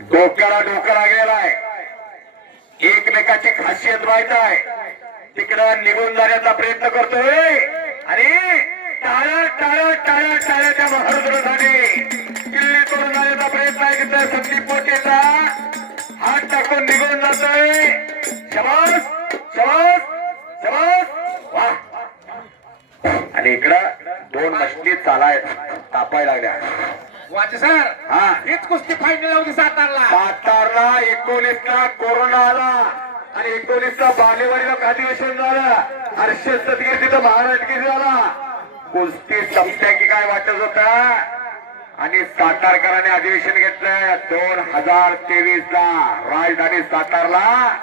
डोक्याला डोकं गेलाय एकमेकाची खासियत माहीत आहे. तिकडं निघून जाण्याचा प्रयत्न करतोय. आणि टाळ्या टाळ्या टाळ्या टाळ्याच्या महर्जनासाठी किल्ली करून जाण्याचा प्रयत्न आहे तिथं संदीप पोटेचा. हात टाकून निघून जातोय. शबास शबास शबास. वा. आणि इकडं दोन मशनी चालाय तापाय लागल्या. वाचे सर. हा. हीच कुस्ती फायनल होती सातारला. सातारला एकोणीसला कोरोना आला आणि एकोणीसला बालेवाडीला अधिवेशन झालं. हर्षद सदगीर तिथं महाराष्ट्र झाला. कुस्ती संपत्या की काय वाटत होत? आणि सातारकरांनी अधिवेशन घेतलं दोन हजार तेवीस ला राजधानी सातारला.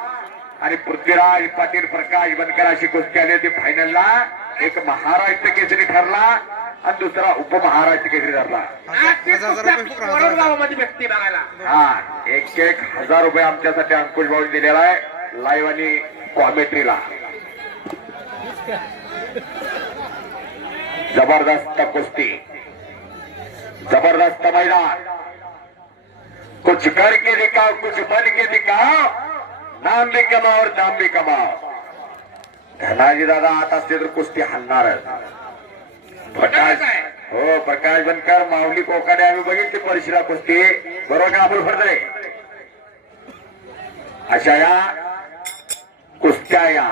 आणि पृथ्वीराज पाटील प्रकाश बनकर अशी कुस्ती आली होती फायनलला एक महाराष्ट्र केसरी ठरला. आणि दुसरा उपमहाराष्ट्र केसरी गावामध्ये बघायला. हा एक एक हजार रुपये आमच्यासाठी अंकुश भाऊ दिलेला आहे लाईव्ह आणि कॉमेंट्रीला जबरदस्त कुस्ती. जबरदस्त मैदान. कुछ करके दिखाओ कुछ बन के दिखाओ. नाम भी कमाओ और दाम भी कमाओ. धनाजी दादा आत असते तर कुस्ती हो प्रकाश बनकर माऊली कोकाडे आम्ही बघितली परिशिला कुस्ती. बरोबर का अमोल फडतरे? अशा या कुस्त्या या.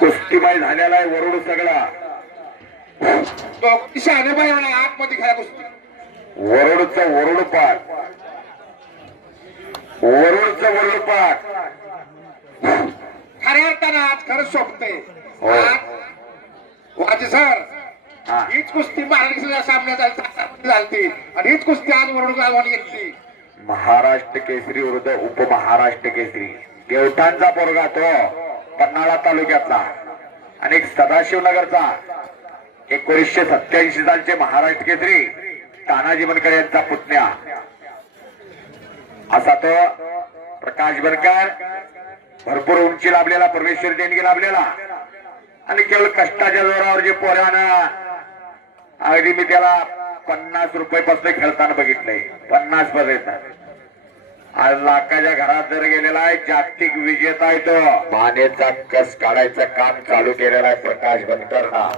कुस्तीमय झालेला आहे वरुड सगळा. म्हणा आतमध्ये खेळा कुस्ती. वरुडचं वरुड पाठ. वरुडचं वरुड पाठ. खऱ्या अर्थानं आज खरंच शोभते वाचे सर हा. हीच कुस्ती महाराष्ट्राच्या सामन्यात झाली, झालती. आणि हीच कुस्ती आज वरोड गावाने घेतली महाराष्ट्र केसरी विरुद्ध उपमहाराष्ट्र केसरी. देवटांचा पोरगा तो पन्हाळा तालुक्यातला. आणि एक सदाशिवनगरचा एकोणीसशे सत्याऐंशी सालचे महाराष्ट्र केसरी तानाजी बनकर यांचा पुतण्या. असा तो प्रकाश बनकर भरपूर उंची लाभलेला परमेश्वरी देणगी लाभलेला. आणि केवळ कष्टाच्या जोरावर जे पोऱ्यानं अगदी मी त्याला पन्नास रुपये पासून खेळताना बघितलंय. पन्नास पर्यंत आज लाखाच्या घरात जर गेलेला आहे जागतिक विजेता आहे तो. मानेचा कस काढायचं काम चालू केलेला आहे प्रकाश बनकर हा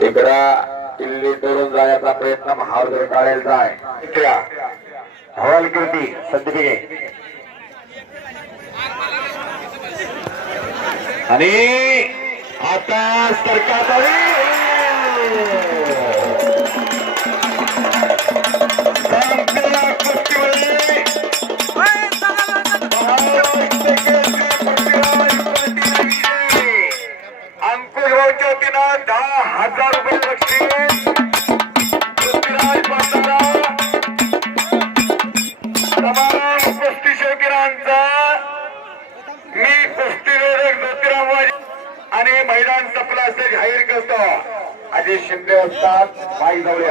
इकडं दिल्ली तोडून जाण्याचा प्रयत्न महावदर काढायचा आहे. हॉल हवाल कीर्ती सध्या आणि आता सरकार अंकुश भाऊच्या वतीनं दहा हजार रुपये बक्षीस पृथ्वीराज पाटला मैदान संपलं असं जाहीर करतो अजित शिंदे असतात भाई जवळ्या